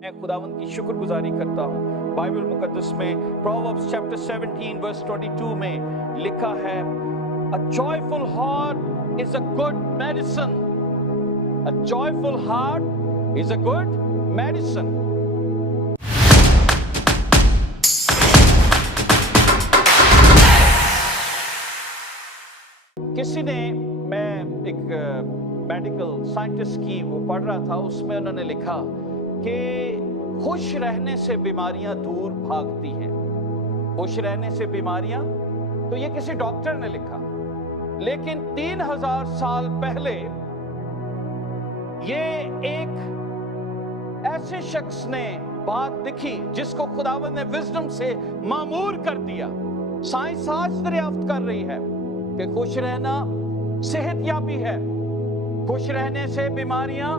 मैं खुदावंद की शुक्रगुजारी करता हूँ। बाइबल मुकद्दस में प्रोवर्ब्स चैप्टर 17 वर्स 22 में लिखा है, A joyful heart is a good medicine. A joyful heart is a good medicine. किसी ने, मैं एक मेडिकल साइंटिस्ट की वो पढ़ रहा था, उसमें उन्होंने लिखा कि खुश रहने से बीमारियां दूर भागती हैं। खुश रहने से बीमारियां, तो ये किसी डॉक्टर ने लिखा, लेकिन 3000 साल पहले ये एक ऐसे शख्स ने बात दिखी जिसको खुदावंद ने विजडम से मामूर कर दिया। साइंस आज दरियाफ्त कर रही है कि खुश रहना सेहतयाबी है, खुश रहने से बीमारियां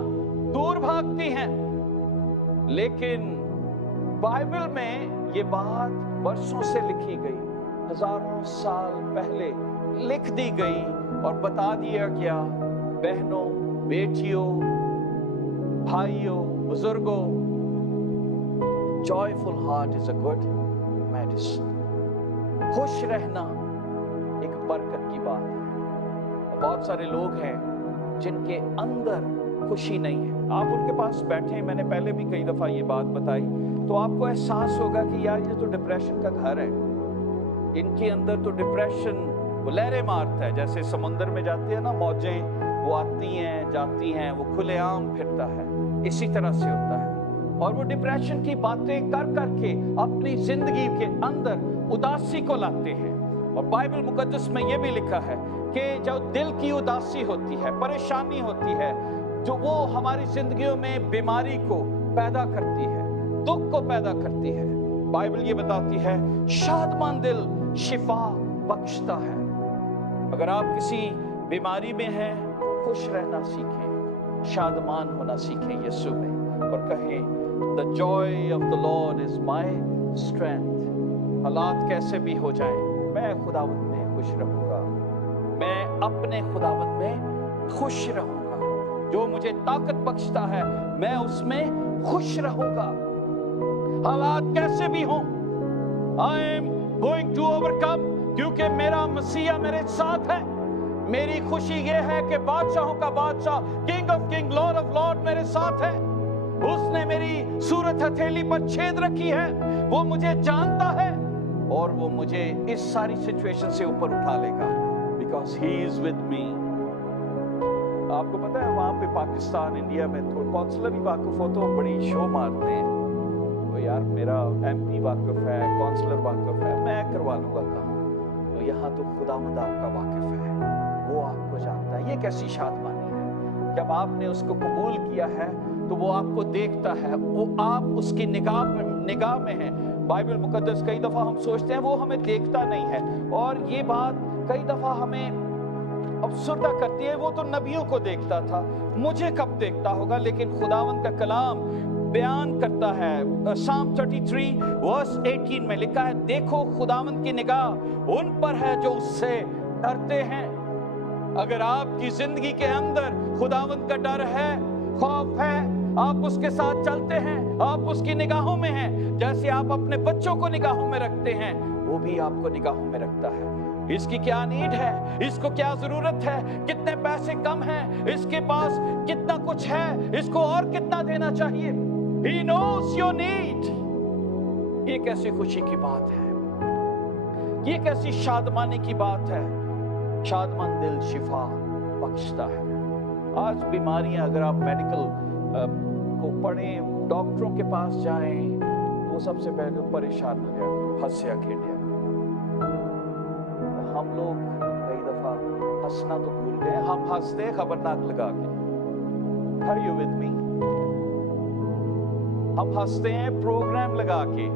दूर भागती हैं। लेकिन बाइबल में ये बात वर्षों से लिखी गई, हजारों साल पहले लिख दी गई और बता दिया गया, बहनों, बेटियों, भाइयों, बुजुर्गों, joyful heart is a good medicine. खुश रहना एक बरकत की बात है। बहुत सारे लोग हैं जिनके अंदर खुशी नहीं है। आप उनके पास बैठे हैं, मैंने पहले भी कई दफा ये बात बताई, तो आपको एहसास होगा कि यार ये तो डिप्रेशन का घर है। इनके अंदर तो डिप्रेशन वो लहरें मारता है, जैसे समुंदर में जाते हैं ना मौजें, वो आती हैं जाती हैं, वो खुलेआम फिरता है, इसी तरह से होता है। और वो डिप्रेशन की बातें कर करके अपनी जिंदगी के अंदर उदासी को लाते हैं। और बाइबल मुकद्दस में ये भी लिखा है कि जब दिल की उदासी होती है, परेशानी होती है, जो वो हमारी जिंदगियों में बीमारी को पैदा करती है, दुख को पैदा करती है। बाइबल ये बताती है, शादमान दिल शिफा बख्शता है। अगर आप किसी बीमारी में हैं, खुश रहना सीखें, शादमान होना सीखें यीशु में, और कहें, The joy of the Lord is my strength. हालात कैसे भी हो जाएं, मैं खुदावंद में खुश रहूंगा, मैं अपने खुदावंद में खुश रहूंगा। जो मुझे ताकत बख्शता है, मैं उसमें खुश रहूंगा। हालात कैसे भी हों, I am going to overcome, क्योंकि मेरा मसीहा मेरे साथ है। मेरी खुशी ये है कि बादशाहों का बादशाह, king of king, Lord of Lord मेरे साथ है। उसने मेरी सूरत हथेली पर छेद रखी है, वो मुझे जानता है और वो मुझे इस सारी सिचुएशन से ऊपर उठा लेगा, because he is with me। आपको पता है वहाँ पे पाकिस्तान, इंडिया में थोड़ा कौंसलर ही वाकिफ हो तो बड़ी शो मारते हैं, तो यार मेरा MP वाकिफ है, कौंसलर वाकिफ है, मैं करवा लूँगा काम। तो यहाँ तो खुदावंद आपका वाकिफ है, वो आपको जानता है। ये कैसी शादमानी है, जब आपने उसको कबूल किया है तो वो आपको देखता है, वो आप उसकी निगाह में हैं। बाइबल मुकद्दस, कई दफ़ा हम सोचते हैं वो हमें देखता नहीं है, और ये बात कई दफ़ा हमें अफसरदा करती है, वो तो नबियों को देखता था, मुझे कब देखता होगा। लेकिन खुदावंद का कलाम बयान करता है, साम 33 वर्स 18 में लिखा है, देखो खुदावंद की निगाह उन पर है जो उससे डरते हैं। अगर आपकी जिंदगी के अंदर खुदावंद का डर है, खौफ है, आप उसके साथ चलते हैं, आप उसकी निगाहों में हैं, जैसे आप अपने बच्चों को निगाहों में रखते हैं, वो भी आपको निगाहों में रखता है। इसकी क्या नीड है, इसको क्या जरूरत है, कितने पैसे कम हैं, इसके पास कितना कुछ है, इसको और कितना देना चाहिए। He knows your need। ये कैसी खुशी की बात है, ये कैसी शादमानी की बात है। शादमान दिल शिफा बख्शता है। आज बीमारियां, अगर आप मेडिकल को पढ़ें, डॉक्टरों के पास जाएं, तो सबसे पहले परेशान हो जाए, हंसिया खेलिया। हम लोग कई दफा हंसना तो भूल गए, हम हंसते हैं खबरनाक लगा के। Are you with me? हम हंसते हैं प्रोग्राम लगा के,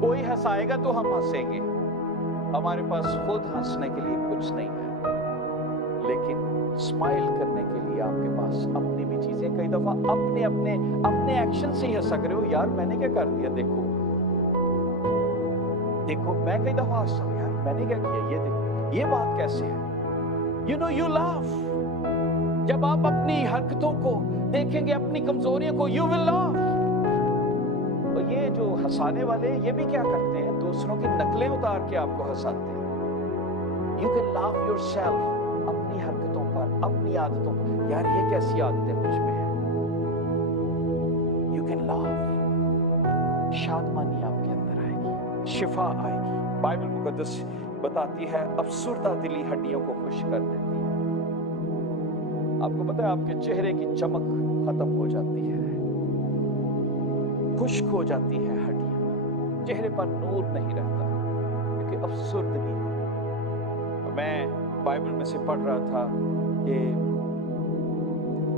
कोई हंसाएगा तो हम हंसेंगे। हमारे पास खुद हंसने के लिए कुछ नहीं है, लेकिन स्माइल करने के लिए आपके पास अपनी भी चीजें, कई दफा अपने एक्शन से ही हंसा रहे हो। यार मैंने क्या कर दिया, देखो मैं कई दफा हंसता हूं, यार मैंने क्या किया, ये देखो, ये बात कैसे है। You know you laugh। जब आप अपनी हरकतों को देखेंगे, अपनी कमजोरियों को, you will laugh। हंसाने वाले ये भी क्या करते हैं, दूसरों की नकलें उतार के आपको हंसाते हैं। You can laugh yourself, अपनी हरकतों पर, अपनी आदतों पर, यार ये कैसी आदतें मुझ में है। You can laugh, शादमानी आपके अंदर आएगी, शिफा आएगी। बाइबल मुकद्दस बताती है अफसुर्दा दिली हड्डियों को खुश कर देती है। आपको पता है आपके चेहरे की चमक खत्म हो जाती है, खुश्क हो जाती है हड्डियां, चेहरे पर नूर नहीं रहता क्योंकि अफसुर्दगी है। मैं बाइबल में से पढ़ रहा था कि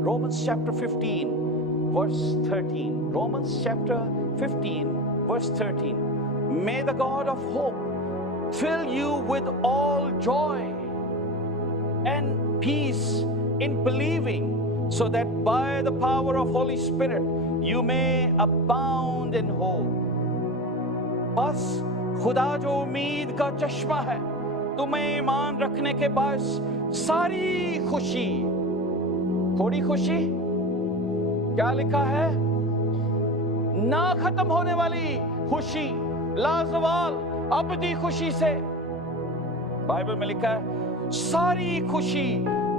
Romans chapter 15 verse 13, Romans chapter 15 verse 13, May the God of hope fill you with all joy and peace in believing, so that by the power of Holy Spirit you may abound in hope. बस खुदा जो उम्मीद का चश्मा है, तुम्हें ईमान रखने के बाद सारी खुशी, थोड़ी खुशी, क्या लिखा है, ना खत्म होने वाली खुशी, लाजवाल अबदी खुशी से, बाइबल में लिखा है सारी खुशी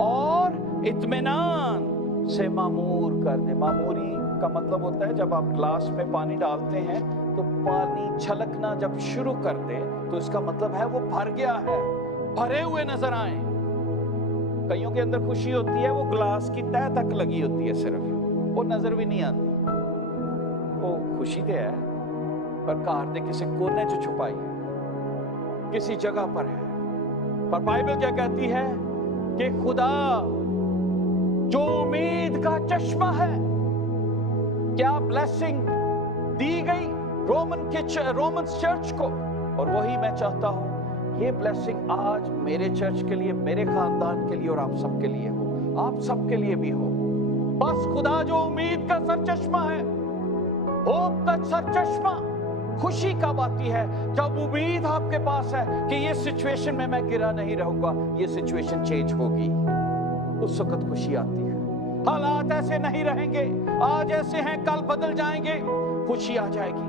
और इत्मीनान से मामूर कर दे। मामूरी का मतलब होता है जब आप ग्लास में पानी डालते हैं तो पानी छलकना जब शुरू कर दे तो इसका मतलब है वो भर गया है, भरे हुए नजर आए। कईयों के अंदर खुशी होती है वो ग्लास की तह तक लगी होती है, सिर्फ वो नजर भी नहीं आती। वो खुशी तो है पर कार दे किसी कोने च छुपाई है, किसी जगह पर है। पर बाइबल क्या कहती है कि खुदा जो उम्मीद का चश्मा है, क्या ब्लेसिंग दी गई रोमन्स चर्च को, और वही मैं चाहता हूं ये ब्लेसिंग आज मेरे चर्च के लिए, मेरे खानदान के लिए और आप सबके लिए हो, आप सबके लिए भी हो। बस खुदा जो उम्मीद का सरचश्मा है, होप का सरचश्मा, खुशी कब आती है, जब उम्मीद आपके पास है कि ये सिचुएशन में मैं गिरा नहीं रहूंगा, ये सिचुएशन चेंज होगी, उस वक्त खुशी आती है। हालात ऐसे नहीं रहेंगे, आज ऐसे हैं कल बदल जाएंगे, खुशी आ जाएगी।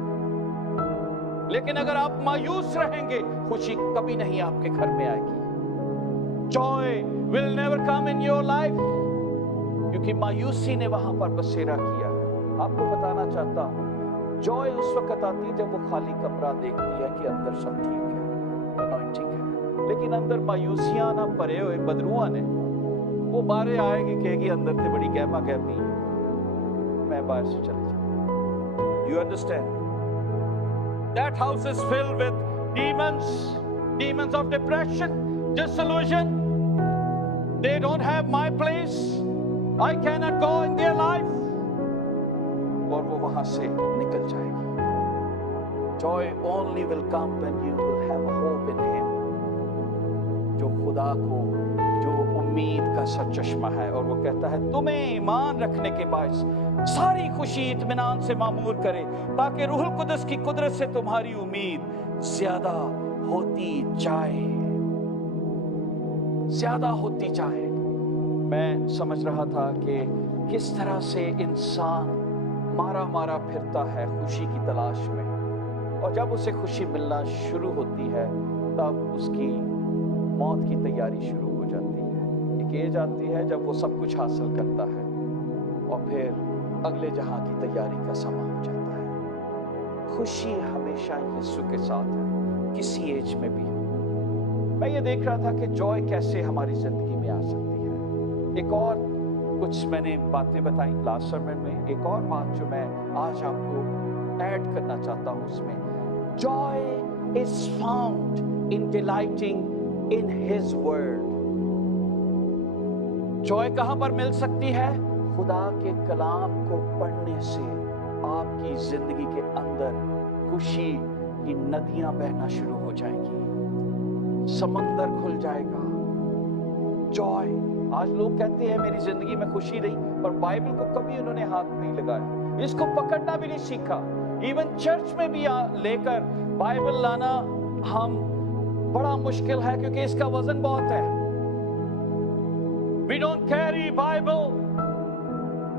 लेकिन अगर आप मायूस रहेंगे, खुशी कभी नहीं आपके घर में आएगी। Joy will never come in your life, क्योंकि मायूसी ने वहां पर बसेरा किया है। आपको बताना चाहता हूं, जॉय उस वक्त आती है जब वो खाली कमरा देखती है कि अंदर सब ठीक है, अनॉइंटिंग है, लेकिन अंदर मायूसियां ना भरे हुए बदरूआ ने, वो बाहर आएगी, कहेगी अंदर से बड़ी गहमा गहमी है, मैं बाहर से चले जाऊं। You understand? That house is filled with demons of depression, disillusion. They don't have my place. I cannot go in their life. और वो वहां से निकल जाएगी। Joy only will come when you will have hope in Him. जो खुदा को, जो उम्मीद का सरचश्मा है, और वो कहता है तुम्हें ईमान रखने के बाद सारी खुशी इत्मीनान से मामूर करे, ताकि रूहुल कुदस की कुदरत से तुम्हारी उम्मीद ज्यादा होती जाए, ज्यादा होती जाए। मैं समझ रहा था कि किस तरह से इंसान मारा फिरता है खुशी की तलाश में, और जब उसे खुशी मिलना शुरू होती है तब उसकी मौत की तैयारी शुरू हो जाती है। एक एज आती है जब वो सब कुछ हासिल करता है और फिर अगले जहां की तैयारी का समय हो जाता है। खुशी हमेशा यीशु के साथ है, किसी एज में भी हो। मैं ये देख रहा था कि जॉय कैसे हमारी जिंदगी में आ सकती है। एक और कुछ मैंने बातें बताई लास्ट सर्मन में, एक और बात जो मैं आज आपको ऐड करना चाहता हूं उसमें, joy is found in delighting in his word. Joy कहां पर मिल सकती है? खुदा के कलाम को पढ़ने से आपकी जिंदगी के अंदर खुशी की नदियां बहना शुरू हो जाएंगी, समंदर खुल जाएगा। जॉय, आज लोग कहते हैं मेरी जिंदगी में खुशी नहीं, पर बाइबल को कभी उन्होंने हाथ नहीं लगाया, इसको पकड़ना भी नहीं सीखा। इवन चर्च में भी लेकर बाइबल लाना हम बड़ा मुश्किल है, क्योंकि इसका वजन बहुत है। We don't carry Bible,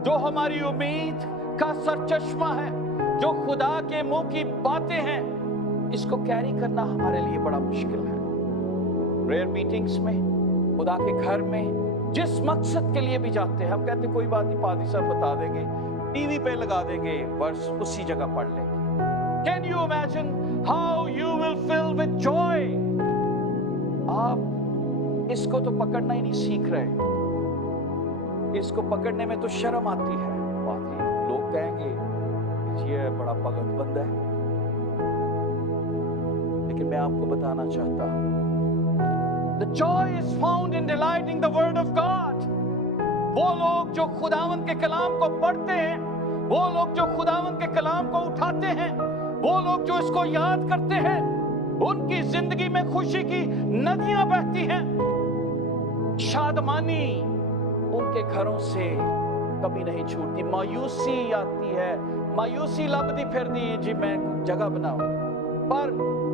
जो हमारी उम्मीद का सरचश्मा है, जो खुदा के मुंह की बातें हैं, इसको कैरी करना हमारे लिए बड़ा मुश्किल है। प्रेयर मीटिंग्स में, खुदा के घर में, जिस मकसद के लिए भी जाते हैं, हम कहते हैं कोई बात नहीं, पादी साहब बता देंगे, टीवी पे लगा देंगे, वर्स उसी जगह पढ़ लेंगे। Can you imagine how you will fill with joy? आप इसको तो पकड़ना ही नहीं सीख रहे। इसको पकड़ने में तो शर्म आती है। लोग कहेंगे ये बड़ा भगत बंदा है, लेकिन मैं आपको बताना चाहता हूं, The joy is found in delighting the word of God. वो लोग जो खुदावंद के कलाम को पढ़ते हैं, वो लोग जो खुदावंद के कलाम को उठाते हैं, वो लोग जो इसको याद करते हैं, उनकी जिंदगी में खुशी की नदियां बहती हैं। शादमानी उनके घरों से कभी नहीं छूटती। मायूसी आती है, मायूसी लबदी फिरदी जी मैं जगह बनाऊं, पर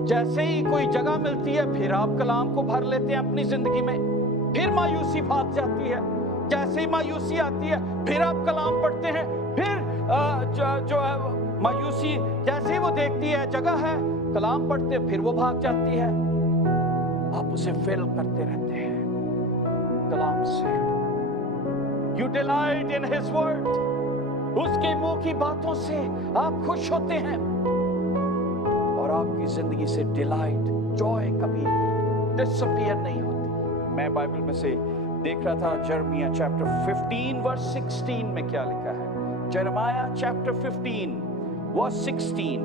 जैसे ही कोई जगह मिलती है फिर आप कलाम को भर लेते हैं अपनी जिंदगी में, फिर मायूसी भाग जाती है। जैसे ही मायूसी आती है फिर आप कलाम पढ़ते हैं, फिर जो मायूसी जैसे ही वो देखती है जगह है, कलाम पढ़ते हैं, फिर वो भाग जाती है। आप उसे फिल करते रहते हैं कलाम से। You delight in his word. उसके मुंह की बातों से आप खुश होते हैं, और आपकी जिंदगी से डिलाइट, जॉय कभी डिसअपीयर नहीं होती। मैं बाइबल में से देख रहा था, जर्मिया चैप्टर 15 वर्स 16 में क्या लिखा है। जर्मिया चैप्टर 15 वर्स 16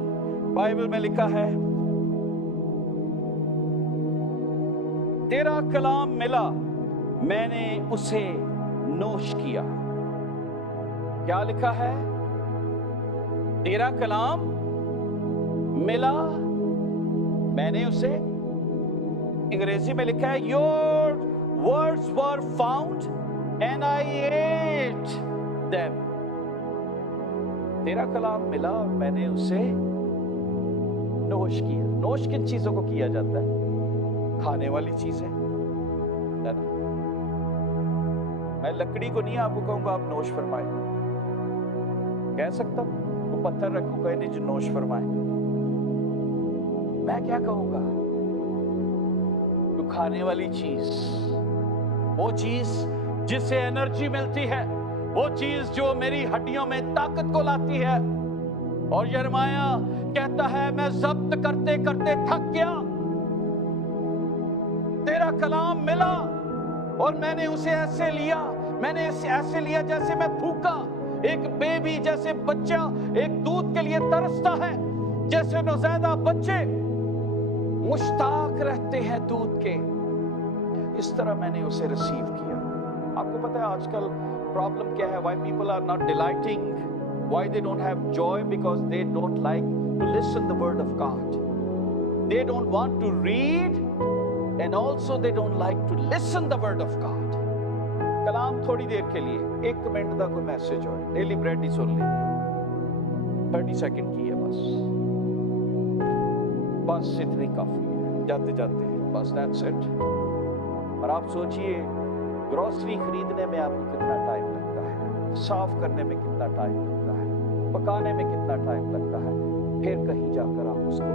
बाइबल में लिखा है, तेरा कलाम मिला, मैंने उसे नोश किया। क्या लिखा है? तेरा कलाम मिला, मैंने उसे, अंग्रेजी में लिखा है, your words were found and I at them. तेरा कलाम मिला और मैंने उसे नोश किया। नोश किन चीजों को किया जाता है? खाने वाली चीजें, है ना? मैं लकड़ी को नहीं आपको कहूंगा आप नोश फरमाए, कह सकता हूं, वो पत्थर रखूं कहे नहीं जो नोश फरमाए। मैं क्या कहूंगा? तो खाने वाली चीज, वो चीज जिससे एनर्जी मिलती है, वो चीज जो मेरी हड्डियों में ताकत को लाती है। और यिर्मयाह कहता है, मैं जब्त करते करते थक गया, तेरा कलाम मिला और मैंने उसे ऐसे लिया, मैंने ऐसे लिया जैसे मैं भूखा, एक बेबी जैसे बच्चा एक दूध के लिए तरसता है, जैसे नौज़ैदा बच्चे मुश्ताक रहते हैं दूध के, इस तरह मैंने उसे रिसीव किया। आपको पता है आजकल प्रॉब्लम क्या है? Why people are not delighting? Why they don't have joy? Because they don't like to listen the word of God. They don't want to read, and also they don't like to listen the word of God. कलाम थोड़ी देर के लिए 1 minute का कोई message हो, daily bread ही सुन लीजिए, 30 second की है बस इतनी काफी है, जाते जाते बस that's it। और आप सोचिए ग्रोसरी खरीदने में आपको कितना टाइम लगता है, साफ करने में कितना टाइम लगता है, पकाने में कितना टाइम लगता है, फिर कहीं जाकर आप उसको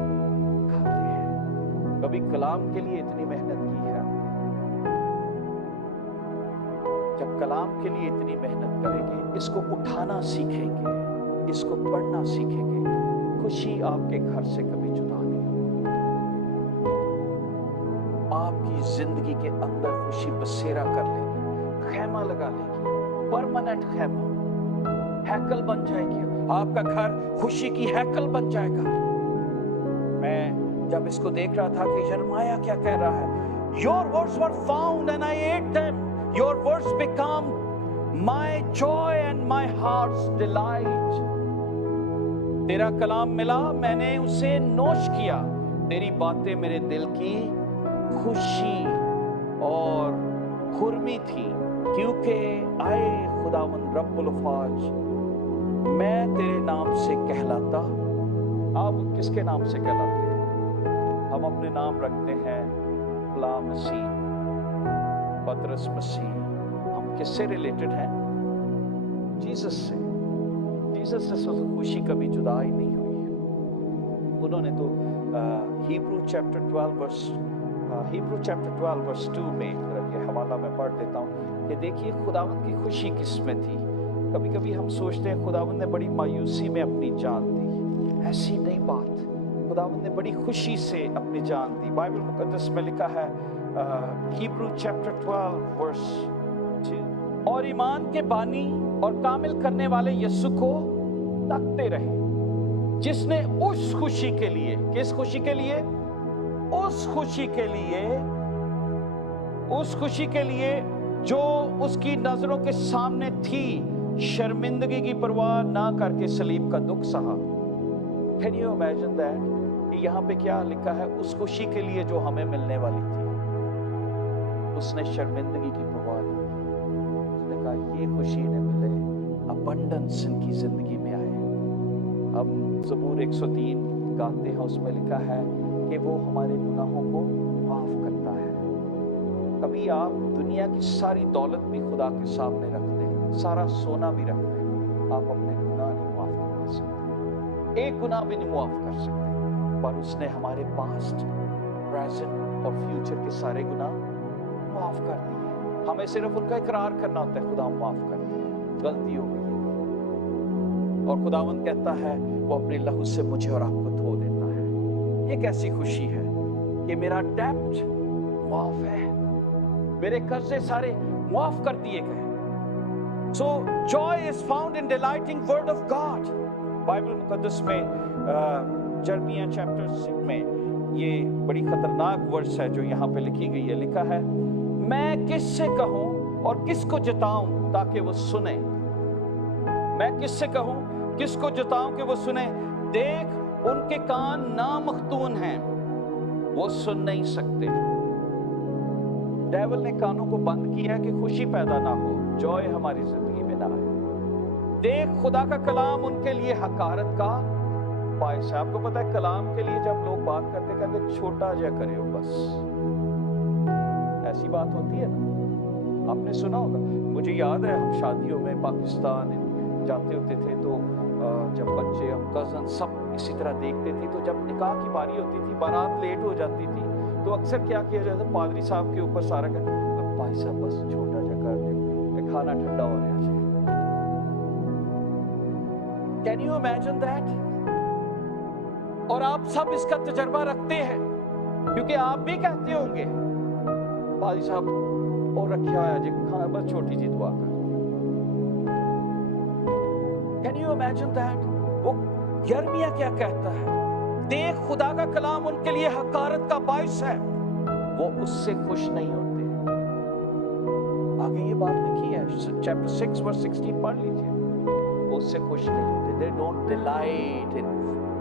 खाते हैं। कभी कलाम के लिए इतनी मेहनत की है आपने? जब कलाम के लिए इतनी मेहनत करेंगे, इसको उठाना सीखेंगे, इसको पढ़ना सीखेंगे, खुशी आपके घर से कभी जुदा नहीं होगी। आपकी जिंदगी के अंदर खुशी बसेरा कर लेगी, खैमा लगा लेगी, परमानेंट खैमा, हैकल बन जाएगी। आपका घर खुशी की हैकल बन जाएगा। मैं जब इसको देख रहा था कि यिर्मयाह क्या कह रहा है, Your words were found and I ate them. Your words become my joy and my heart's delight. तेरा कलाम मिला, मैंने उसे नोश किया, तेरी बातें मेरे दिल की खुशी और खुरमी थी, क्योंकि आए खुदावंद रब्बुल अफ़वाज, मैं तेरे नाम से कहलाता। आप किसके नाम से कहलाते हैं? हम अपने नाम रखते हैं ला मसीह, पतरस मसीह। हम किससे रिलेटेड हैं? जीसस से। जीसस से खुशी कभी जुदा ही नहीं हो। انہوں نے تو ہیبرو چیپٹر 12 ورس 2 میں یہ حوالہ میں پڑھ دیتا ہوں کہ دیکھیے خداوند کی خوشی کس میں تھی. کبھی کبھی ہم سوچتے ہیں خداوند نے بڑی مایوسی میں اپنی جان دی. ایسی نہیں بات. خداوند نے بڑی خوشی سے اپنی جان دی. بائبل مقدس میں لکھا ہے ہیبرو چیپٹر 12 ورس 2 اور ایمان کے بانی اور کامل کرنے والے یسوع کو تکتے رہے جس نے اس خوشی کے لیے, کس خوشی کے لیے؟ اس خوشی کے لیے جو اس کی نظروں کے سامنے تھی شرمندگی کی پرواہ نہ کر کے صلیب کا دکھ سہا. Can you imagine that؟ کہ یہاں پہ کیا لکھا ہے؟ اس خوشی کے لیے جو ہمیں ملنے والی تھی اس نے شرمندگی کی پرواہ نہ کی. اس نے کہا یہ خوشی نے ملے, ابنڈنس ان کی زندگی میں آئے. ہم زبور 103 گاتے ہیں, اس میں لکھا ہے کہ وہ ہمارے گناہوں کو معاف کرتا ہے. کبھی آپ دنیا کی ساری دولت بھی خدا کے سامنے رکھ دیں, سارا سونا بھی رکھ دیں, آپ اپنے گناہ نہیں معاف کروا سکتے, ایک گناہ بھی نہیں معاف کر سکتے. پر اس نے ہمارے پاسٹ, پریزنٹ اور فیوچر کے سارے گناہ معاف کر دیے. ہمیں صرف ان کا اقرار کرنا ہوتا ہے, خدا معاف کر دے, غلطی ہو گئی. اور خداوند کہتا ہے وہ اپنے لہو سے مجھے اور آپ کو دھو دیتا ہے. یہ کیسی خوشی ہے کہ میرا ڈیبٹ معاف ہے, میرے قرضے سارے معاف کر دیے گئے. So joy is found in delighting word of God. Bible مقدس میں جرمیہ چیپٹر 6 میں یہ بڑی خطرناک ورس ہے جو یہاں پہ لکھی گئی ہے. لکھا ہے میں کس سے کہوں اور کس کو جتاؤں تاکہ وہ سنیں. میں کس سے کہوں, کس کو جتاؤں کہ وہ سنیں. دیکھ ان کے کان نامختون ہیں, وہ سن نہیں سکتے. ڈیول نے کانوں کو بند کیا کہ خوشی پیدا نہ ہو, جوائے ہماری زندگی میں نہ آئے. دیکھ خدا کا کلام ان کے لیے حقارت کا باعث ہے. آپ کو پتا ہے کلام کے لیے جب لوگ بات کرتے کہتے چھوٹا جا کرے ہو بس, ایسی بات ہوتی ہے نا, آپ نے سنا ہوگا. مجھے یاد ہے ہم شادیوں میں پاکستان جاتے ہوتے تھے تو جب بچے ہم کزن سب اسی طرح دیکھتے تھے, تو جب نکاح کی باری ہوتی تھی, بارات لیٹ ہو جاتی تھی, تو اکثر کیا کیا جاتا ہے, پادری صاحب کے اوپر سارا کہ بھائی صاحب بس چھوٹا جا کر دیں, کھانا ٹھنڈا ہو رہا ہے. Can you imagine that؟ اور آپ سب اس کا تجربہ رکھتے ہیں کیونکہ آپ بھی کہتے ہوں گے پادری صاحب اور رکھیا ہوا جی کھانا بس چھوٹی جی دعا کر. Can you imagine that؟ وہ یرمیہ کیا کہتا ہے, دیکھ خدا کا کلام ان کے لیے حقارت کا باعث ہے, وہ اس سے خوش نہیں ہوتے. آگے یہ بات لکھی ہے چیپٹر 6 ورس 16 پڑھ لیجئے, وہ اس سے خوش نہیں ہوتے. They don't delight in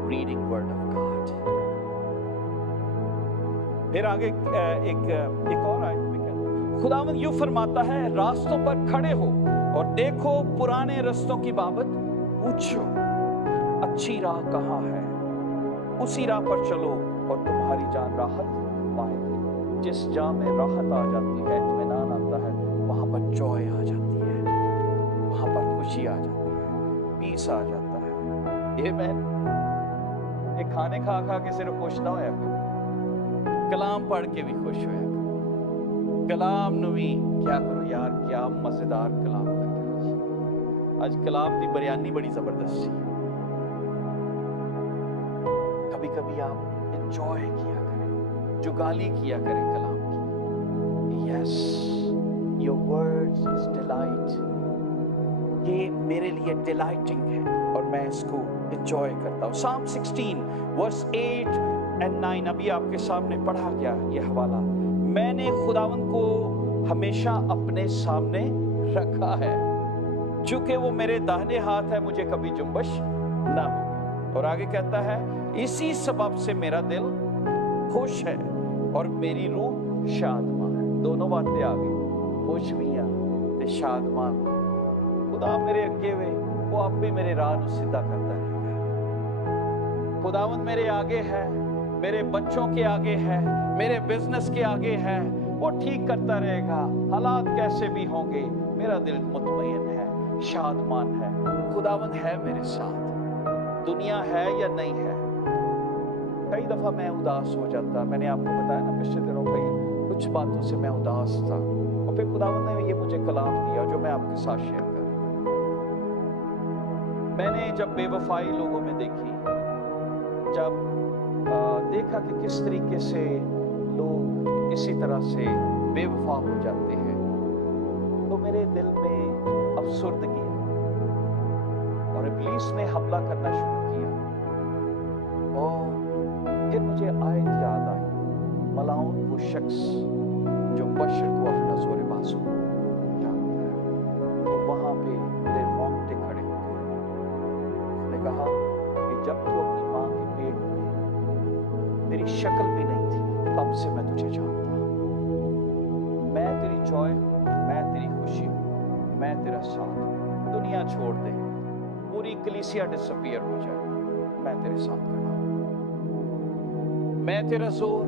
reading word of God. پھر آگے ایک اور آیت میں کہتا ہے خداوند یوں فرماتا ہے راستوں پر کھڑے ہو اور دیکھو پرانے رستوں کی بابت پوچھو, اچھی راہ کہاں ہے, اسی راہ پر چلو اور تمہاری جان راحت پائے گی. جس جہاں میں راحت آ جاتی ہے, اطمینان آتا ہے, وہاں پر جوائے آ جاتی ہے, وہاں پر خوشی آ جاتی ہے, پیس آ جاتا ہے. یہ میں یہ کھانے کھا کھا کے صرف خوش نہ ہویا کرو, کلام پڑھ کے بھی خوش ہویا کرو. کلام نوی کیا کرو یار, کیا مزیدار کلام لگا. آج کلام دی بریانی بڑی زبردست ہے. کبھی کبھی آپ انجوائے کیا کریں, جگالی کیا کریں کلام کی. Yes your words is delight, یہ میرے لیے ڈیلائٹنگ ہے اور میں اس کو انجوائے کرتا ہوں. Psalm 16 verse 8 and 9 ابھی آپ کے سامنے پڑھا گیا یہ حوالہ. میں نے خداوند کو ہمیشہ اپنے سامنے رکھا ہے, چونکہ وہ میرے داہنے ہاتھ ہے, مجھے کبھی جنبش نہ ہوگی. اور آگے کہتا ہے اسی سبب سے میرا دل خوش ہے اور میری روح شادمان ہے. دونوں باتیں آ گئی, خوش بھی ہیں تے شادمان بھی. خدا میرے اگے ہوئے, وہ آپ بھی میرے راہ نو سیدھا کرتا رہے گا. خداوند میرے آگے ہے, میرے بچوں کے آگے ہے, میرے بزنس کے آگے ہے, وہ ٹھیک کرتا رہے گا. حالات کیسے بھی ہوں گے میرا دل مطمئن ہے, شادمان ہے. خداوند ہے میرے ساتھ, دنیا ہے یا نہیں ہے, कई दफ़ा मैं उदास हो जाता, मैंने आपको बताया ना पिछले दिनों कई कुछ बातों से मैं उदास था, और फिर खुदावंद ने ये मुझे कलाम दिया जो मैं आपके साथ शेयर कर रहा हूं। मैंने जब बेवफाई लोगों में देखी, जब देखा कि किस तरीके से लोग इसी तरह से बेवफा हो जाते हैं, तो मेरे दिल में अफसुर्दगी और इब्लीस ने हमला करना शुरू किया। और फिर मुझे आयत याद आई, मलाउन वो शख्स जो बशर को अपना ज़ोर बाजू जानता है। तो वहां पे मेरे रोंगटे खड़े हो गए। उसने कहा कि जब तू अपनी माँ के पेट में तेरी शक्ल भी नहीं थी, तब से मैं तुझे जानता हूं। मैं तेरी जॉय हूं, मैं तेरी खुशी हूं, मैं तेरा साथ हूं। दुनिया छोड़ दे, पूरी कलीसिया डिसअपीयर हो जाए, मैं तेरे साथ खड़ा हूं। मैं तेरा जोर,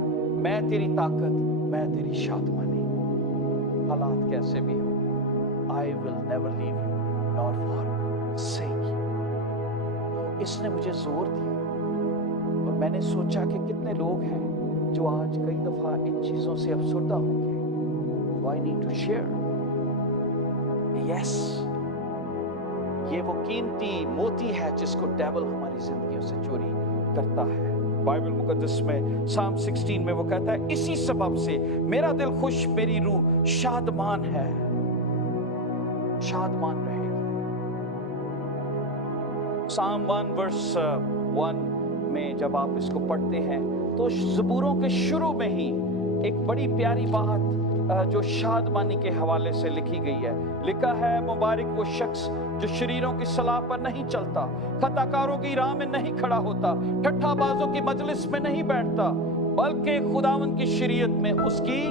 मैं तेरी ताकत, मैं तेरी शादमानी। हालात कैसे भी हो, I will never leave you nor forsake you। तो इसने मुझे जोर दिया, और मैंने सोचा कि कितने लोग हैं जो आज कई दफा इन चीजों से अफसरदा होंगे। So I need to share। Yes, ये वो कीमती मोती है जिसको डेविल हमारी जिंदगियों से चोरी करता है। बाइबल मुकद्दस में साम 16 में वो कहता है, इसी सबब से मेरा दिल खुश, मेरी रूह शादमान है, शादमान रहेगी। साम 1 वर्स 1 में जब आप इसको पढ़ते हैं तो ज़बूरों के शुरू में ही एक बड़ी प्यारी बात जो शादमानी के हवाले से लिखी गई है। लिखा है, मुबारक वो शख्स जो शरीरों की सलाह पर नहीं चलता, खताकारों की राह में नहीं खड़ा होता, ठट्ठाबाजों की मजलिस में नहीं बैठता, बल्कि खुदावंद की शरीयत में उसकी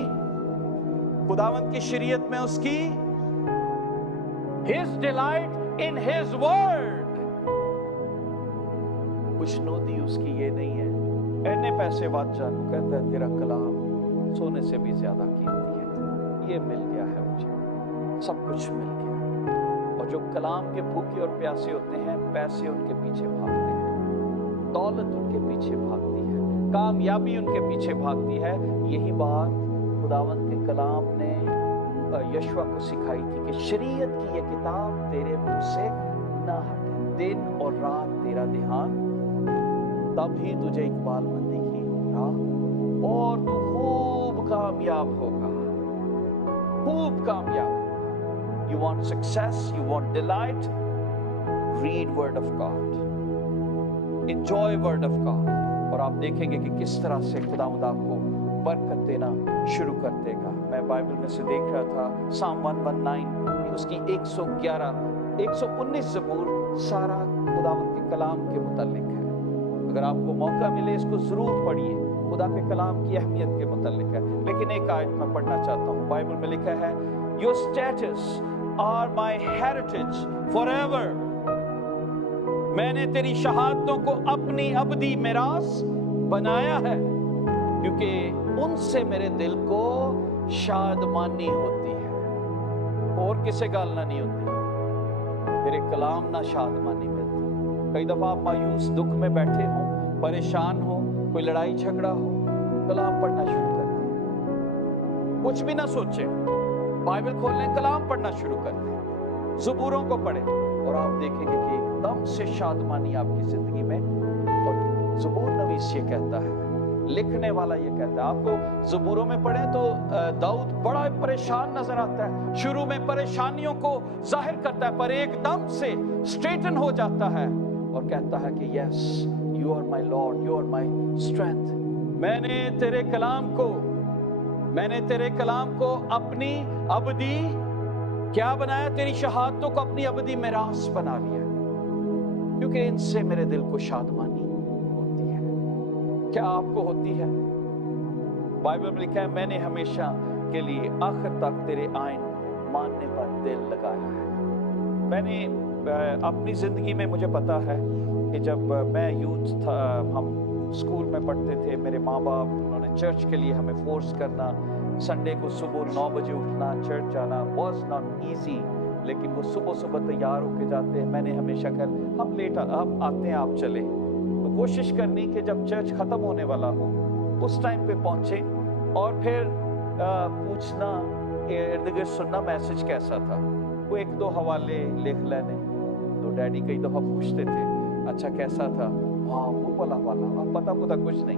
His delight in His word। खुशनुदी उसकी ये नहीं है, इतने पैसे बात जानू, कहता है तेरा कलाम सोने से भी ज्यादा कीमती है, ये मिल गया है मुझे, सब कुछ मिल गया। और जो कलाम के भूखे और प्यासे होते हैं, पैसे उनके पीछे भागते हैं, दौलत उनके पीछे भागती है, कामयाबी उनके पीछे भागती है। यही बात खुदावंद के कलाम ने यशवा को सिखाई थी कि शरीयत की ये किताब तेरे मुंह से ना हटे, दिन और रात तेरा ध्यान, तब ही तुझे इकबालमंदी की राह और तू खूब कामयाब होगा, खूब कामयाब होगा। You want success, you want delight, read word of God, enjoy word of God, और आप देखेंगे कि किस तरह से खुदावंद आपको बरकत देना शुरू कर देगा। मैं बाइबल में से देख रहा था, साम 119 उसकी 119 ज़बूर सारा खुदावंद के कलाम के मुतालिक है। अगर आपको मौका मिले इसको जरूर पढ़िए, खुदा के कलाम की अहमियत के मुतालिक है। लेकिन एक आयत मैं पढ़ना चाहता हूँ। बाइबल में लिखा है, your statutes are my heritage forever. मैंने तेरी शहादतों को अपनी अबदी मिरास बनाया है, क्योंकि उनसे मेरे दिल को शादमानी होती है, और किसे गालना नहीं होती, तेरे कलाम ना शादमानी मिलती है। कई दफा आप मायूस दुख में बैठे हो, परेशान हो, कोई लड़ाई झगड़ा हो, कलाम पढ़ना शुरू कर दें, कुछ भी ना सोचे, बाइबल खोल लें, कलाम पढ़ना शुरू कर दें, ज़बूरों को पढ़ें, और आप देखेंगे कि एकदम से शादमानी आपकी जिंदगी में। और ज़बूर नवीस ये कहता है, लिखने वाला ये कहता है, आपको ज़बूरों में पढ़ें तो दाऊद बड़ा परेशान नजर आता है, शुरू में परेशानियों को जाहिर करता है, पर एकदम से स्ट्रेटन हो जाता है और कहता है कि yes, you are my lord, you are my strength. मैंने तेरे कलाम को अपनी अबदी क्या बनाया, तेरी शहादतों को अपनी अबदी मिरास बना लिया, क्योंकि इनसे मेरे दिल को शादमानी होती है। क्या आपको होती है? बाइबल में लिखा है, मैंने हमेशा के लिए आखिर तक तेरे आइन मानने पर दिल लगाया है। मैंने अपनी ज़िंदगी में, मुझे पता है कि जब मैं यूथ था, हम स्कूल में पढ़ते थे, मेरे माँ बाप उन्होंने चर्च के लिए हमें फोर्स करना, संडे को सुबह 9 बजे उठना, चर्च जाना वॉज नॉट ईजी, लेकिन वो सुबह सुबह तैयार होके जाते हैं। मैंने हमेशा कहा, हम लेट हम आते हैं, आप चले, तो कोशिश करनी कि जब चर्च ख़त्म होने वाला हो उस टाइम पे पहुँचे और फिर पूछना, इर्द गिर्द सुनना मैसेज कैसा था, वो एक दो हवाले लिख लेने। तो डैडी कई दफ़ा पूछते थे अच्छा कैसा था, हाँ वो वाला अब पता कुछ नहीं।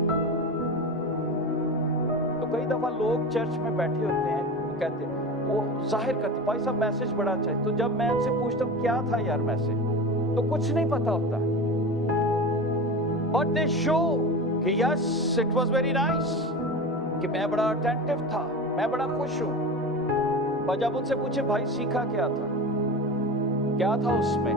तो कई दफ़ा लोग चर्च में बैठे होते हैं, वो कहते हैं, वो जाहिर करते भाई साहब मैसेज बड़ा अच्छा है। तो जब मैं उनसे पूछता हूँ क्या था यार मैसेज, तो कुछ नहीं पता होता। बट दे शो कि yes it was very nice, कि मैं बड़ा अटेंटिव था, मैं बड़ा खुश हूँ। और जब उनसे पूछे भाई सीखा क्या था उसमें,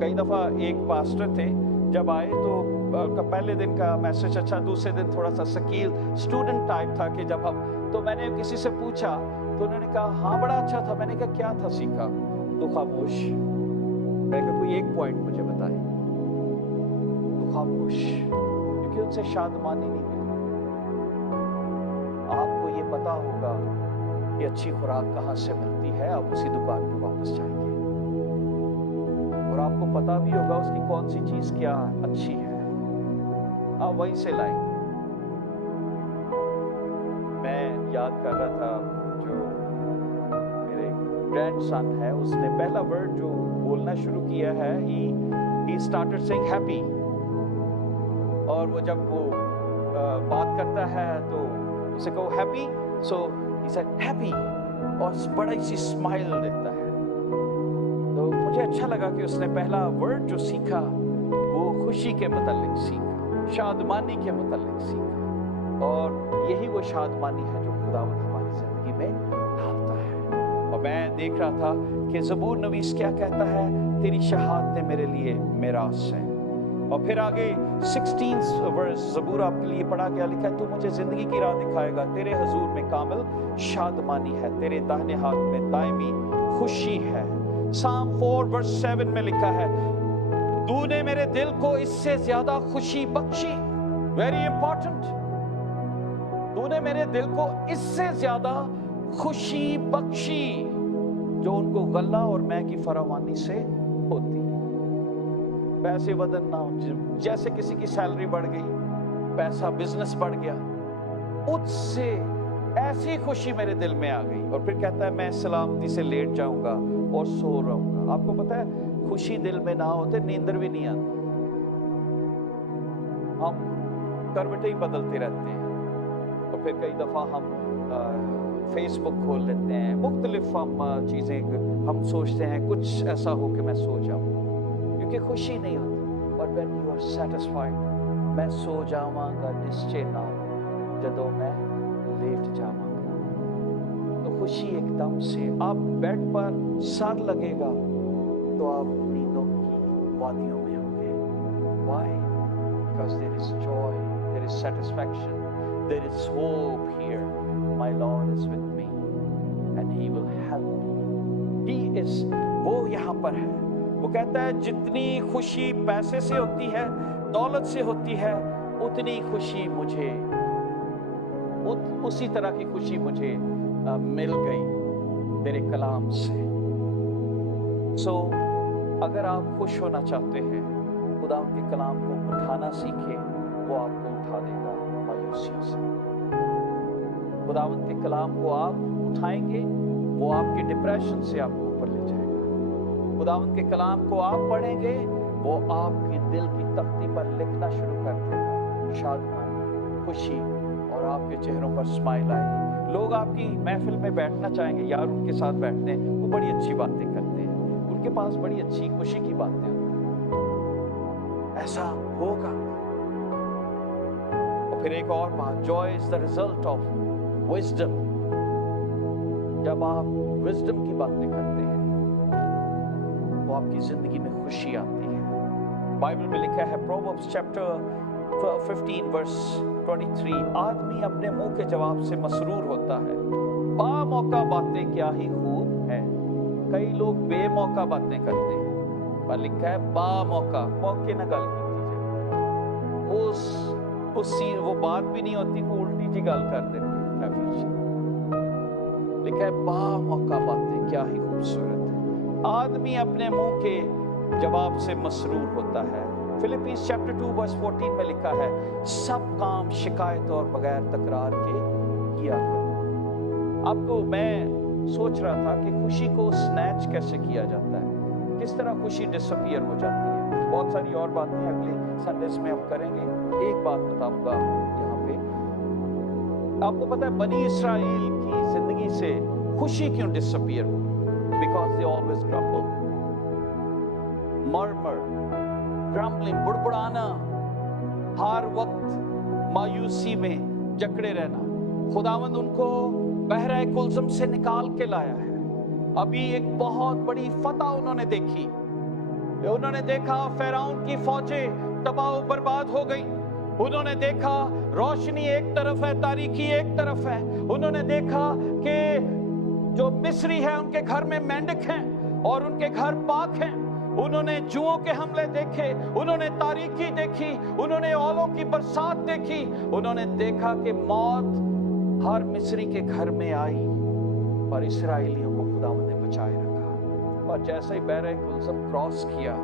कई दफा एक पास्टर थे जब आए तो पहले दिन का मैसेज अच्छा, दूसरे दिन थोड़ा सा शकील स्टूडेंट टाइप था कि जब हम, तो मैंने किसी से पूछा तो उन्होंने कहा हाँ बड़ा अच्छा था। मैंने कहा क्या था सीखा, तो खामोश। मैंने कहा कोई एक पॉइंट मुझे बताए, तो खामोश, क्योंकि उनसे शादमानी नहीं मिली। आपको ये पता होगा कि अच्छी खुराक कहाँ से मिलती है, आप उसी दुकान पे वापस जाएंगे और आपको पता भी होगा उसकी कौन सी चीज क्या अच्छी है, आप वहीं से लाएंगे। मैं याद कर रहा था जो मेरे ग्रैंडसन है, उसने पहला वर्ड जो बोलना शुरू किया है, he started saying happy। और वो जब वो बात करता है तो उसे कहो happy, so he said happy, और बड़ा सी स्माइल देता है। तो मुझे अच्छा लगा कि उसने पहला वर्ड जो सीखा वो खुशी के मुतालिक सीखा, शादमानी के मुतालिक सीखा। और यही वो शादमानी है जो खुदावंद हमारी जिंदगी में डालता है। और मैं देख रहा था कि ज़बूर नवीस क्या कहता है, तेरी शहादतें मेरे लिए मिरास हैं। और फिर आगे 16 वर्स ज़बूर आपके लिए पढ़ा गया, लिखा है तू मुझे जिंदगी की राह दिखाएगा, तेरे हजूर में कामिल शादमानी है, तेरे दाहिने हाथ में दायमी खुशी है। Psalm 4 verse 7 में लिखा है, तूने मेरे दिल को इससे ज्यादा खुशी बख्शी। वेरी इंपॉर्टेंट, तूने मेरे दिल को इससे ज्यादा खुशी बख्शी जो उनको गल्ला और मैं की फरावानी से होती। पैसे वदन ना हो, जैसे किसी की सैलरी बढ़ गई, पैसा बिजनेस बढ़ गया, उससे ऐसी खुशी मेरे दिल में आ गई। और फिर कहता है मैं सलामती से लेट जाऊंगा और सो रहूंगा। आपको पता है खुशी दिल में ना होते नींदर भी नहीं आती, हम करवटें ही बदलते रहते हैं। तो फिर कई दफा हम फेसबुक खोल लेते हैं, मुख्तलिफ हम चीजें हम सोचते हैं कुछ ऐसा हो कि मैं सो जाऊं, क्योंकि खुशी नहीं होती। और व्हेन यू आर सेटिस्फाइड, मैं सो जावांगा निश्चय ना जदों मैं लेट जावांगा। तो खुशी एकदम से आप बेड पर सर लगेगा तो आप नींदों की वादियों में होंगे। Why? Because there is joy, there is satisfaction, there is hope here. My Lord is with me and He will help me. He is, वो यहाँ पर है। वो कहता है जितनी खुशी पैसे से होती है, दौलत से होती है, उतनी खुशी मुझे, उसी तरह की खुशी मुझे मिल गई तेरे कलाम से। सो अगर आप खुश होना चाहते हैं, खुदा उनके कलाम को उठाना सीखे, वो आपको उठा देगा मायूसियों से। खुदावंद के कलाम को आप उठाएंगे, वो आपके डिप्रेशन से आपको ऊपर ले जाएगा। खुदावंद के कलाम को आप पढ़ेंगे, वो आपके दिल की तख्ती पर लिखना शुरू कर देगा शादमानी, खुशी, और आपके चेहरों पर स्माइल आएगी। लोग आपकी महफिल में बैठना चाहेंगे, यार उनके साथ बैठते हैं, वो बड़ी अच्छी बातें करते हैं, उनके पास बड़ी अच्छी खुशी की बातें होती हैं। ऐसा होगा। और फिर एक और बात, Joy is the result of wisdom. जब आप विजडम की बातें करते हैं तो आपकी जिंदगी में खुशी आती है। बाइबल में लिखा है प्रोवर्ब्स चैप्टर 15 वर्स 23, आदमी अपने मुंह के जवाब से मसरूर होता है, बामौका बातें क्या ही खूब है। कई लोग बेमौका बातें करते हैं, पर लिखा है बामौका, मौके न गल की उस वो बात भी नहीं होती, को उल्टी जी गल कर देते। लिखा है बामौका बातें क्या ही खूबसूरत है। आदमी अपने मुंह के जवाब से मसरूर होता है, फिलिपीज चैप्टर 2 वर्स 14 में लिखा है, सब काम शिकायत और बगैर तकरार के किया करो। आपको मैं सोच रहा था कि खुशी को स्नैच कैसे किया जाता है, किस तरह खुशी डिसअपीयर हो जाती है। बहुत सारी और बातें अगले संडेस में हम करेंगे। एक बात बताऊंगा यहाँ पे, आपको पता है बनी इस्राएल की जिंदगी से खुशी क्यों डिसअपीयर हुई? Because they always grumble, murmur, grumbling, बुड़बुड़ाना, हर वक्त मायूसी में जकड़े रहना। खुदावंद उनको बहरे कुलज़म से निकाल के लाया है। अभी एक बहुत बड़ी फतह उन्होंने देखी। उन्होंने देखा फ़िरौन की फौजें तबाह बर्बाद हो गई। उन्होंने देखा रोशनी एक तरफ है, तारीकी एक तरफ है। उन्होंने देखा कि जो मिस्री है उनके घर में मेंढक हैं और उनके घर पाक हैं। उन्होंने जुओं के हमले देखे, उन्होंने तारीकी देखी, उन्होंने औलों की बरसात देखी। उन्होंने देखा कि मौत हर मिस्री के घर में आई, पर इस्राएलियों को खुदावंद ने बचाए रखा। और जैसे ही बहरे कुलज़म क्रॉस किया,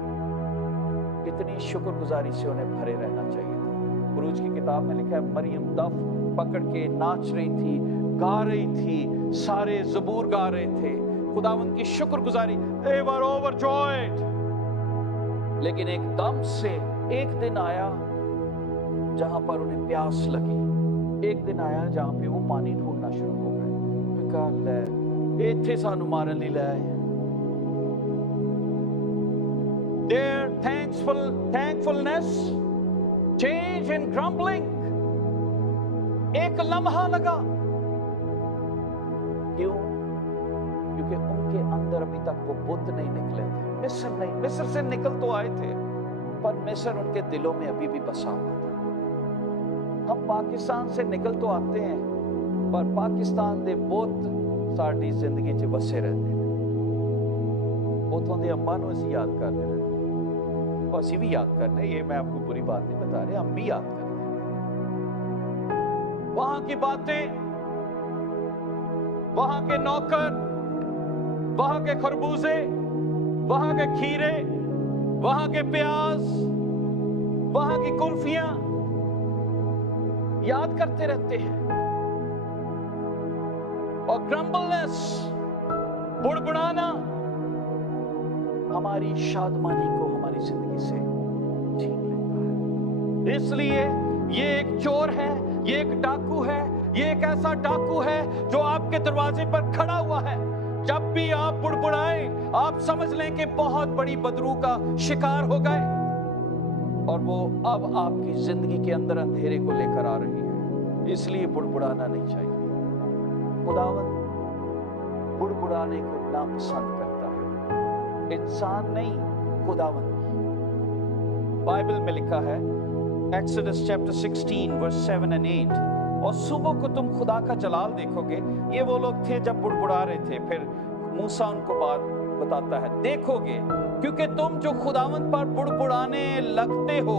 कितनी शुक्रगुजारी से उन्हें भरे रहना चाहिए था। बुरूज की किताब में लिखा है, मरियम दफ पकड़ के नाच रही थी, गा रही थी, सारे ज़बूर गा रहे थे, खुदावंद की शुक्रगुजारी। They were overjoyed। लेकिन एकदम से एक दिन आया जहां पर उन्हें प्यास लगी। एक दिन आया जहां पे वो पानी ढूंढना शुरू हो गए। कहा ले इत्थे सानू मारन लई ले आए। Their thankfulness change in grumbling। एक लम्हा लगा। क्यों? क्योंकि उनके अंदर अभी तक वो बुत नहीं निकले थे। मिस्र से निकल तो आए थे, पर मिस्र उनके दिलों में अभी भी बसा हुआ था। हम पाकिस्तान से निकल तो आते हैं, पर पाकिस्तान दे बुत साडी जिंदगी च वसे रहते हैं। उतों दे अम्मा नूं असीं याद करते रहते हैं, और असीं भी याद करने, ये मैं आपको बुरी बात नहीं बता रहे, हम भी याद करते हैं वहां की बातें, वहां के नौकर, वहां के खरबूजे, वहां के खीरे, वहां के प्याज, वहां की कुल्फियां याद करते रहते हैं। और ग्रम्बलनेस, बुड़बुड़ाना, हमारी शादमानी को हमारी जिंदगी से छीन लेता है। इसलिए ये एक चोर है, ये एक डाकू है, ये एक ऐसा डाकू है जो आपके दरवाजे पर खड़ा हुआ है। जब भी आप बुड़बुड़ाएं, आप समझ लें कि बहुत बड़ी बदरू का शिकार हो गए, और वो अब आपकी जिंदगी के अंदर अंधेरे को लेकर आ रही है। इसलिए बुड़बुड़ाना नहीं चाहिए। खुदावंद बुड़बुड़ाने को नापसंद करता है, इंसान नहीं, खुदावंद। बाइबल में लिखा है, एक्सोडस चैप्टर 16 वर्स 7 and 8, और सुबह को तुम खुदा का जलाल देखोगे। ये वो लोग थे जब बुड़बुड़ा रहे थे। फिर मूसा उनको बात बताता है, देखोगे क्योंकि तुम जो खुदावंद पर बुड़बुड़ाने लगते हो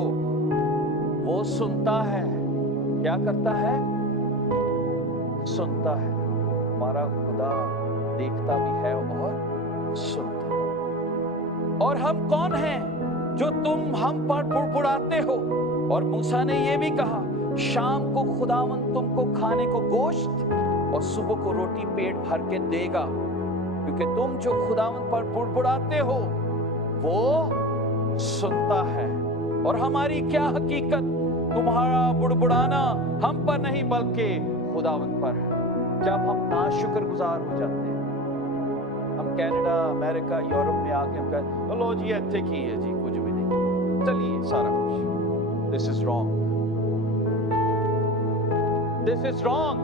वो सुनता है। क्या करता है? सुनता है। हमारा खुदा देखता भी है और सुनता है। और हम कौन हैं जो तुम हम पर बुड़बुड़ाते हो? और मूसा ने ये भी कहा, शाम को खुदावंद तुमको खाने को गोश्त और सुबह को रोटी पेट भर के देगा, क्योंकि तुम जो खुदावंद पर बुड़बुड़ाते हो वो सुनता है। और हमारी क्या हकीकत? तुम्हारा बुड़बुड़ाना हम पर नहीं बल्कि खुदावंद पर है। जब हम नाशुक्रगुजार हो जाते हैं, हम कनाडा, अमेरिका, यूरोप में आके हम कहते लो जी अच्छे की है जी, कुछ भी नहीं, चलिए सारा कुछ। This is wrong, this is wrong,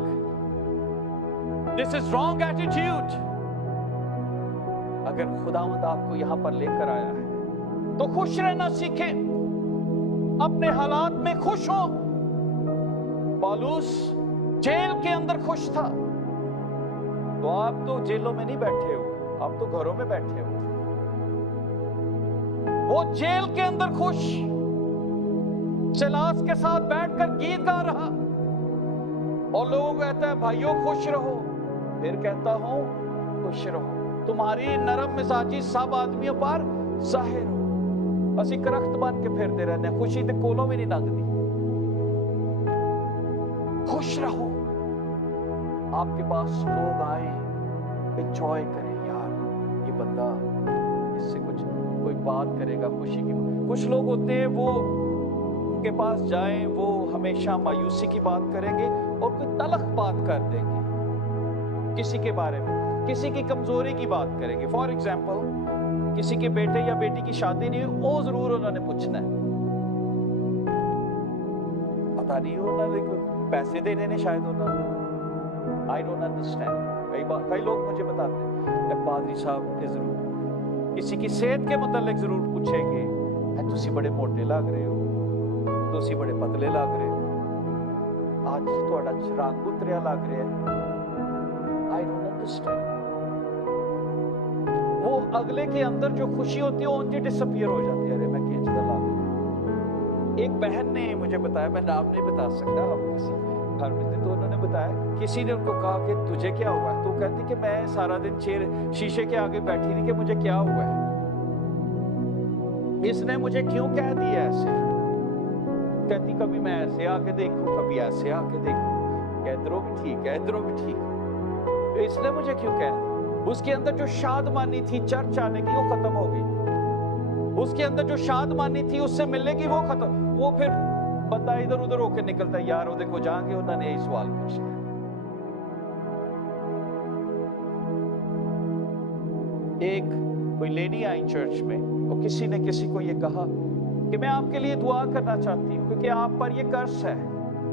this is wrong attitude. अगर खुदावंद आपको यहां पर लेकर आया है तो खुश रहना सीखें, अपने हालात में खुश हो। पौलुस जेल के अंदर खुश था, तो आप तो जेलों में नहीं बैठे हो, आप तो घरों में बैठे हो। वो जेल के अंदर खुश, सिलास के साथ बैठकर गीत गा रहा, और लोग कहते हैं भाइयों खुश रहो। फिर कहता हूं खुश रहो, तुम्हारी नरम मिजाजी सब आदमियों पर जाहिर हो। ਅਸੀਂ ਕਰਖਤ ਬਣ ਕੇ ਫਿਰਦੇ ਰਹਿੰਦੇ ਹਾਂ, ਖੁਸ਼ੀ ਤੇ ਕੋਲੋਂ ਵੀ ਨਹੀਂ ਲੰਘਦੀ। खुश रहो, आपके पास लोग आए, एंजॉय करें। यार ये बंदा, इससे कुछ कोई बात करेगा खुशी की। कुछ लोग होते हैं वो उनके पास जाएं, वो हमेशा मायूसी की बात करेंगे और कोई तलख बात कर देंगे किसी के बारे में, किसी की कमजोरी की बात करेंगे। फॉर एग्जाम्पल, किसी के बेटे या बेटी की शादी नहीं हुई, वो जरूर उन्होंने पूछना है, पता नहीं उन्होंने पैसे देने ने शायद उन्होंने, आई डोंट अंडरस्टैंड। कई लोग मुझे बताते हैं पादरी साहब ने जरूर किसी की सेहत के मुतालिक जरूर पूछेंगे, तुसी बड़े मोटे लग रहे हो, तुसी बड़े पतले लग रहे हो, आज थोड़ा रंग उतरिया लग रहा है। I don't understand. वो अगले के अंदर जो खुशी होती है वो उनकी डिसअपियर हो जाती है। अरे मैं खींचता लग रहा। एक बहन ने मुझे बताया, मैं नाम नहीं बता सकता, हम किसी घर में थे तो उन्होंने बताया, किसी ने उनको कहा कि तुझे क्या हुआ है, तो कहती कि मैं सारा दिन शीशे के आगे बैठी रही कि मुझे क्या हुआ है, इसने मुझे क्यों कह दिया ऐसे। कहती कभी मैं ऐसे आके देखूं, कभी ऐसे आके देखूं, इधरों भी ठीक है, इधरों भी ठीक है, तो इसने मुझे क्यों कह दिया। उसके अंदर जो शादमानी थी चर्च आने की वो खत्म हो गई, उसके अंदर जो शादमानी थी उससे मिलने की वो खत्म। वो फिर बंदा इधर उधर होकर निकलता है, यार वो देखो जाके उन्होंने यही सवाल पूछना। एक कोई लेडी आई चर्च में, और किसी ने किसी को ये कहा कि मैं आपके लिए दुआ करना चाहती हूँ क्योंकि आप पर ये कर्ज है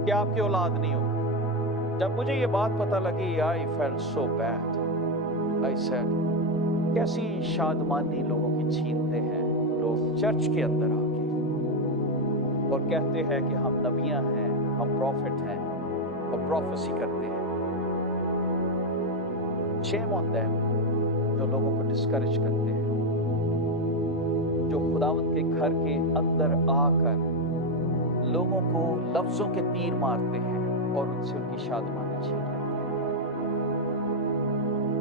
कि आपकी औलाद नहीं होगी। जब मुझे ये बात पता लगी, I felt so bad. I said, कैसी शादमानी लोगों की छीनते हैं लोग चर्च के अंदर आके, और कहते हैं कि हम नबियां हैं, हम प्रॉफिट हैं और प्रोफेसी करते हैं। शेम ऑन देम जो लोगों को डिस्करेज करते हैं, जो खुदावंद के घर के अंदर आकर लोगों को लफ्जों के तीर मारते हैं और उनसे उनकी शादमानी छीन लेते हैं।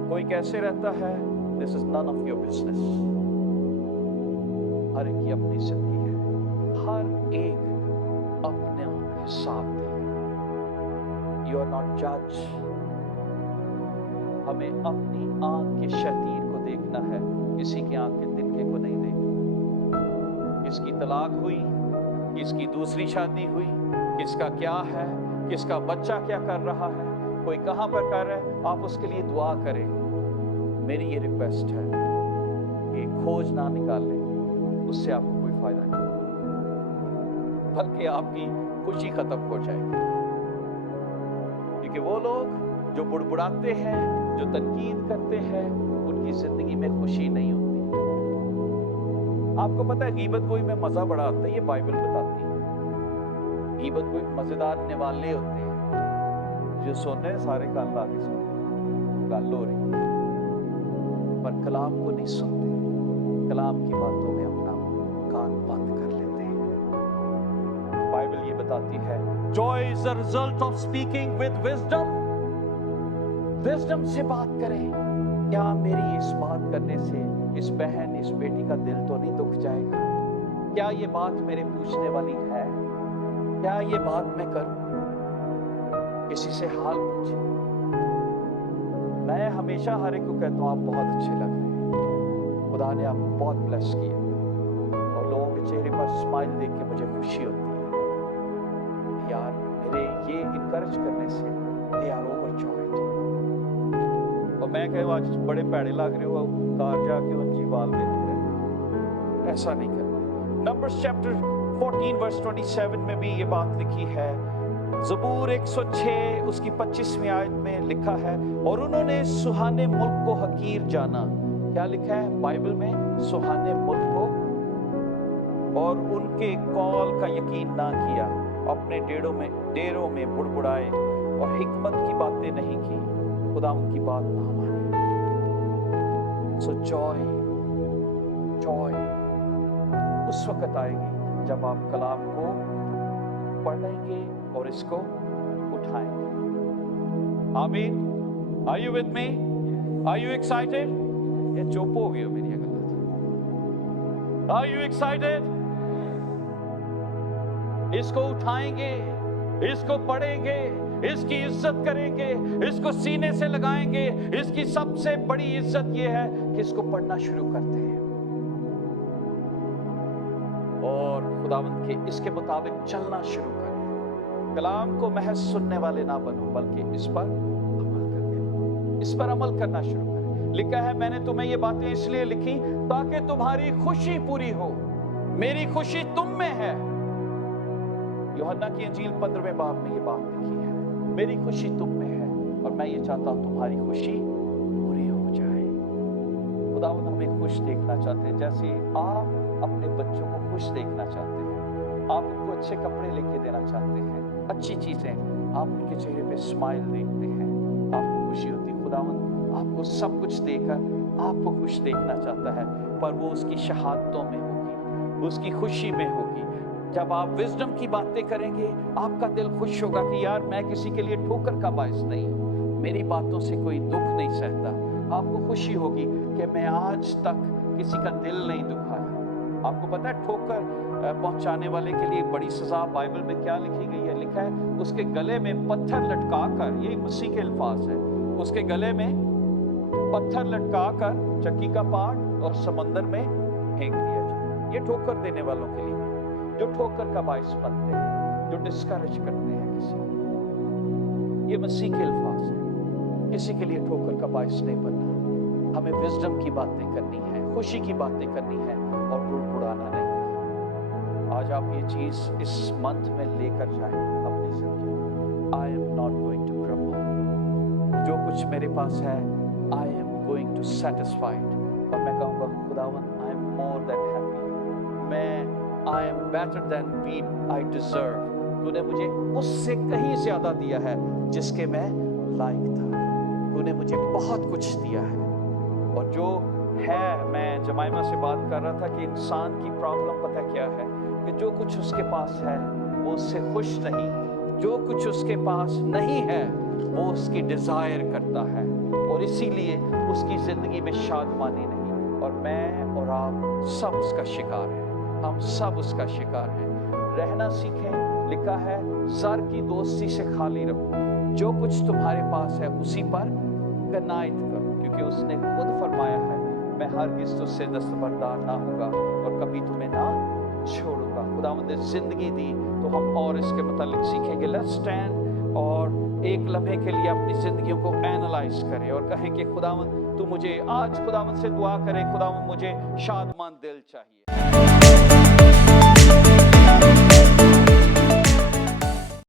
कोई कैसे रहता है, this is none of your business. हर एक की अपनी जिंदगी है, हर एक अपने हिसाब देगा। यू आर नॉट जज। हमें अपनी आंख के शतीर को देखना है, किसी की आंख के तिनके को नहीं देखना। किसकी तलाक हुई, किसकी दूसरी शादी हुई, किसका क्या है, किसका बच्चा क्या कर रहा है, कोई कहां पर कर रहा है, आप उसके लिए दुआ करें। मेरी ये रिक्वेस्ट है कि खोज ना निकालें, उससे आपको कोई फायदा नहीं, बल्कि आपकी खुशी खत्म हो जाएगी। क्योंकि वो लोग जो बुड़बुड़ाते हैं, जो तनकीद करते हैं, उनकी जिंदगी में खुशी नहीं होती। आपको पता है गीबत कोई में मजा बड़ा आता है, ये बाइबल बताती है। गीबत कोई मजेदार निवाले होते हैं, जो सोने सारे कान ला के सुनते, गल हो रही है पर कलाम को नहीं सुनते, कलाम की बातों में अपना कान बंद कर लेते हैं। बाइबल ये बताती है, Joy is the result of speaking with wisdom. Wisdom से बात करें। क्या मेरी इस बात करने से इस बहन, इस बेटी का दिल तो नहीं दुख जाएगा? क्या ये बात मेरे पूछने वाली है? क्या ये बात मैं करूं? किसी से हाल पूछे। मैं हमेशा हर एक को कहता हूं, आप बहुत अच्छे लग रहे हैं, खुदा ने आपको बहुत ब्लेस किया, और लोगों के चेहरे पर स्माइल देख के मुझे खुशी होती है। यार मेरे ये इनकरेज करने से दे आर ओवरजॉयड। और मैं कहूँ आज बड़े पैड़े लग रहे हो, कार जाके उनकी बाल देखते रहे, ऐसा नहीं करना। नंबर्स चैप्टर 14 वर्स 27 में भी ये बात लिखी है। ज़बूर 106 उसकी 25वीं आयत में लिखा है, और उन्होंने सुहाने मुल्क को हकीर जाना। क्या लिखा है बाइबल में? सुहाने मुल्क को, और उनके कॉल का यकीन ना किया, अपने डेरों में बुड़बुड़ाए और हिकमत की बातें नहीं की, खुदा उनकी बात ना मानी। सो जॉय उस वक्त आएगी जब आप कलाम को पढ़ेंगे और इसको उठाएंगे। आमीन। Are you with me? Are you excited? ये चुप हो गए हो मेरी गल्लां। Are you excited? इसको उठाएंगे, इसको पढ़ेंगे, इसकी इज्जत करेंगे, इसको सीने से लगाएंगे। इसकी सबसे बड़ी इज्जत ये है कि इसको पढ़ना शुरू करते हैं और खुदावंद के इसके मुताबिक चलना शुरू करें। कलाम को महज सुनने वाले ना बनो, बल्कि इस पर अमल करना शुरू करें। लिखा है, मैंने तुम्हें ये बातें इसलिए लिखी ताकि तुम्हारी खुशी पूरी हो। मेरी खुशी तुम में है। यूहन्ना की इंजील 15वें बाब में ये बात लिखी है, मेरी खुशी तुम में है और मैं ये चाहता हूं तुम्हारी खुशी पूरी हो जाए। खुदावंद हमें खुश देखना चाहते हैं, जैसे आप अपने बच्चों को खुश देखना चाहते हैं। आप उनको अच्छे कपड़े लेके देना चाहते हैं, अच्छी चीजें, आप उनके चेहरे पे स्माइल देखते हैं, आपको खुशी होती है। खुदावंद आपको सब कुछ देकर आपको खुश देखना चाहता है, पर वो उसकी शहादतों में होगी, उसकी खुशी में होगी। जब आप विजडम की बातें करेंगे, आपका दिल खुश होगा कि यार मैं किसी के लिए ठोकर का बायस नहीं हूँ, मेरी बातों से कोई दुख नहीं सहता। आपको खुशी होगी कि मैं आज तक किसी का दिल नहीं दुखाया। आपको पता है ठोकर पहुंचाने वाले के लिए बड़ी सजा बाइबल में क्या लिखी गई है? लिखा है उसके गले में पत्थर लटका कर, ये मसीह के अल्फाज है, उसके गले में पत्थर लटका कर चक्की का पाट और समंदर में फेंक दिया जाए। ये ठोकर देने वालों के लिए, जो ठोकर का बायस बनते हैं, जो डिस्करेज करते हैं किसी को। ये मसीह के अल्फाज है, किसी के लिए ठोकर का बायस नहीं बनना। हमें विजडम की बातें करनी है, खुशी की बातें करनी है और बुड़बुड़ाना नहीं। आज आप ये चीज इस मंथ में लेकर जाएं अपनी जिंदगी। I am not going to grumble, जो कुछ मेरे पास है I am going to satisfied. और मैं कहूँगा खुदावंद I am more than happy, मैं I am better than I deserve. तूने मुझे उससे कहीं ज्यादा दिया है जिसके मैं लायक था। तूने मुझे बहुत कुछ दिया है। और जो है, मैं जमाइमा से बात कर रहा था कि इंसान की प्रॉब्लम पता क्या है, कि जो कुछ उसके पास है वो उससे खुश नहीं, जो कुछ उसके पास नहीं है वो उसकी डिजायर करता है और इसीलिए उसकी जिंदगी में शादमानी नहीं। और मैं और आप सब उसका शिकार हैं, हम सब उसका शिकार हैं। रहना सीखें, लिखा है ज़र की दोस्ती से खाली रहो, जो कुछ तुम्हारे पास है उसी पर कनायत करो, क्योंकि उसने खुद फरमाया है मैं हरगिज़ तुझसे दस्तबरदार ना होगा और कभी तुम्हें ना छोड़ूंगा। खुदावंद ने जिंदगी दी तो हम और इसके मुतालिक सीखेंगे। लेट्स स्टैंड और एक लम्हे के लिए अपनी जिंदगियों को एनालाइज करें और कहें कि खुदावंद तू मुझे आज, खुदावंद से दुआ करें, खुदावंद मुझे शादमान दिल चाहिए।